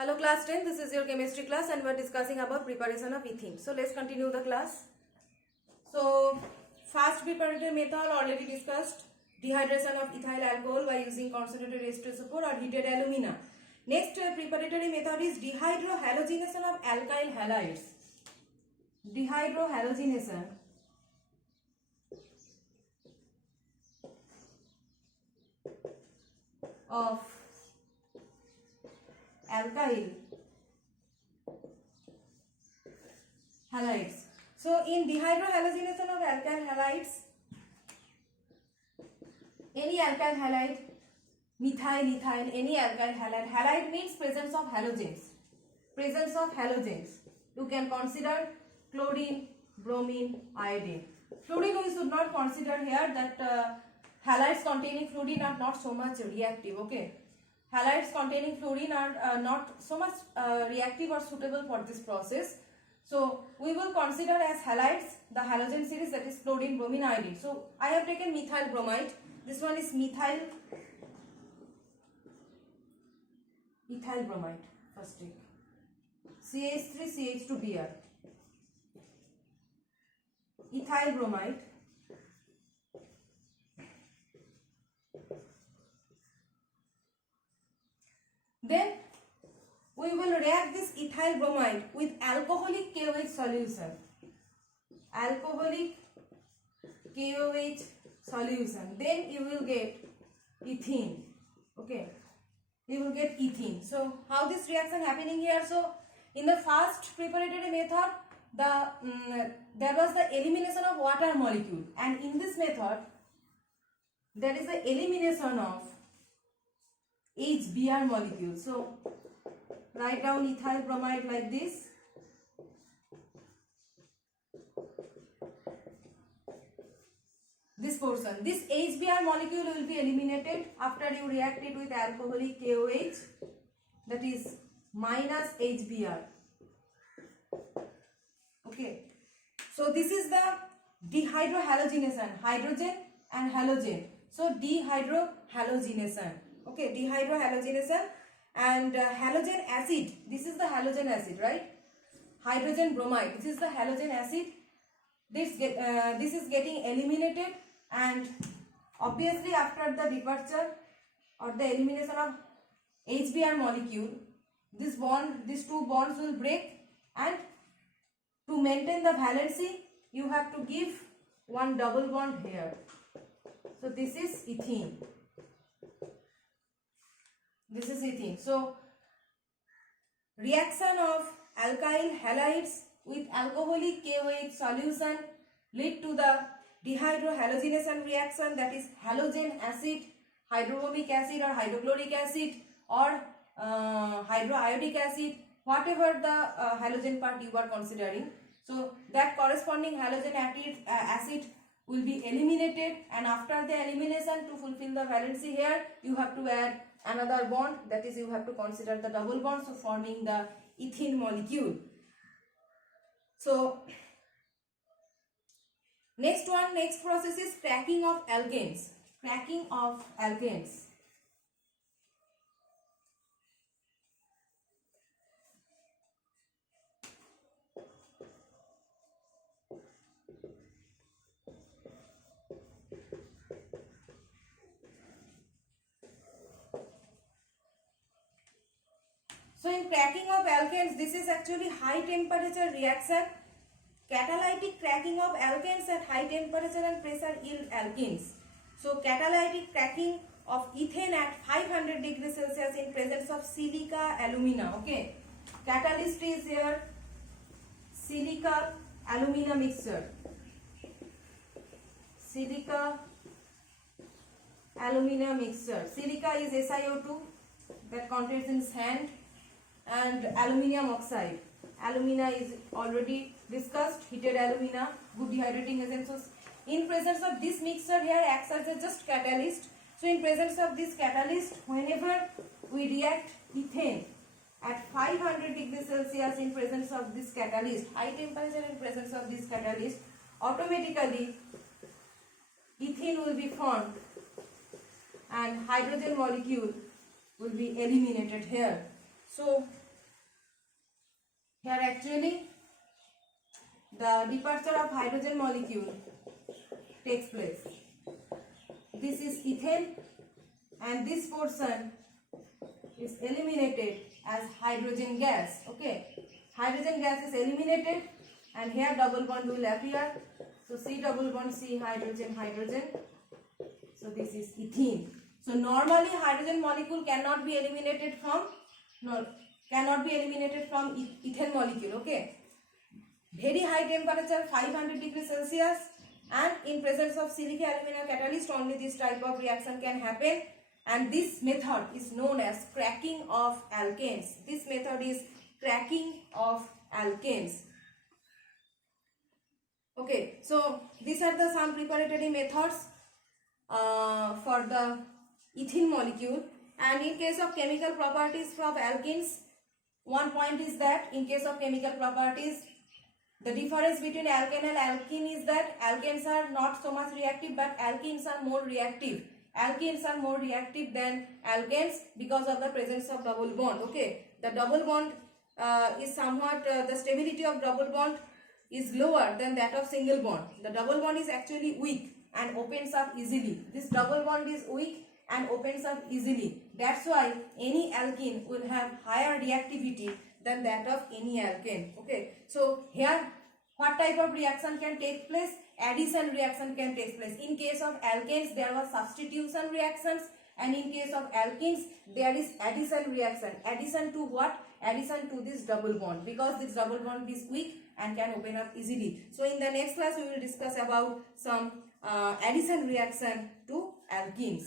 Hello class 10, this is your chemistry class and we are discussing about preparation of ethene. So let's continue the class. So fast preparatory method already discussed, dehydration of ethyl alcohol by using concentrated H2SO4 or heated alumina. Next preparatory method is dehydrohalogenation of alkyl halides. Dehydrohalogenation of alkyl halides. So in dehydrohalogenation of alkyl halides, any alkyl halide, methyl, ethyl, any alkyl halide. Halide means presence of halogens. Presence of halogens. You can consider chlorine, bromine, iodine. Fluorine we should not consider here, that halides containing fluorine are not so much reactive. Okay, halides containing fluorine are not so much reactive or suitable for this process. So we will consider as halides the halogen series, that is fluorine, bromine, iodine. So I have taken methyl bromide. This one is methyl bromide. First take CH3 CH2Br. Ethyl bromide. Then we will react this ethyl bromide with alcoholic KOH solution. Alcoholic KOH solution. Then you will get ethene. Okay, you will get ethene. So how this reaction happening here? So in the first preparatory method, there was the elimination of water molecule, and in this method there is the elimination of HBr molecule. So write down ethyl bromide like this. This portion, this HBr molecule will be eliminated after you react it with alcoholic KOH, that is minus HBr. Okay, so this is the dehydrohalogenation, hydrogen and halogen. So dehydrohalogenation. Okay, dehydrohalogenation and halogen acid. This is the halogen acid, right? Hydrogen bromide. This is the halogen acid. This is getting eliminated, and obviously after the departure or the elimination of HBr molecule, these two bonds will break, and to maintain the valency you have to give one double bond here. So this is ethene. This is ethene. So reaction of alkyl halides with alcoholic KOH solution lead to the dehydrohalogenation reaction, that is halogen acid, hydrobromic acid or hydrochloric acid or hydroiodic acid, whatever the halogen part you are considering. So that corresponding halogen acid will be eliminated, and after the elimination, to fulfill the valency here, you have to add another bond, that is you have to consider the double bond, so forming the ethene molecule. So next process is cracking of alkanes. Cracking of alkanes. So in cracking of alkanes, this is actually high temperature reaction. Catalytic cracking of alkanes at high temperature and pressure yield alkenes. So catalytic cracking of ethane at 500 degrees Celsius in presence of silica alumina. Okay, catalyst is here silica alumina mixture. Silica alumina mixture. Silica is SiO2 that contains in sand, and aluminium oxide. Alumina is already discussed, heated alumina, good dehydrating agent. So in presence of this mixture here acts as a just catalyst. So in presence of this catalyst, whenever we react ethane at 500 degrees Celsius in presence of this catalyst, high temperature in presence of this catalyst, automatically ethene will be formed and hydrogen molecule will be eliminated here. So Here actually the departure of hydrogen molecule takes place. This is ethane and this portion is eliminated as hydrogen gas. Okay, hydrogen gas is eliminated and here double bond will appear. So C double bond C, hydrogen, hydrogen. So this is ethene. So normally hydrogen molecule cannot be eliminated from ethane molecule. Okay, very high temperature 500 degrees Celsius, and in presence of silica alumina catalyst only this type of reaction can happen, and this method is known as cracking of alkanes. This method is cracking of alkanes. Okay, so these are the some preparatory methods for the ethene molecule. And in case of chemical properties of alkenes, one point is that in case of chemical properties, the difference between alkane and alkene is that alkanes are not so much reactive, but alkenes are more reactive. Alkenes are more reactive than alkanes because of the presence of double bond. Okay, the double bond is somewhat, the stability of double bond is lower than that of single bond. The double bond is actually weak and opens up easily. This double bond is weak and opens up easily. That's why any alkene will have higher reactivity than that of any alkane. Okay, so here what type of reaction can take place? Addition reaction can take place. In case of alkanes there was substitution reactions, and in case of alkenes there is addition reaction. Addition to what? Addition to this double bond, because this double bond is weak and can open up easily. So in the next class we will discuss about some addition reaction to alkenes.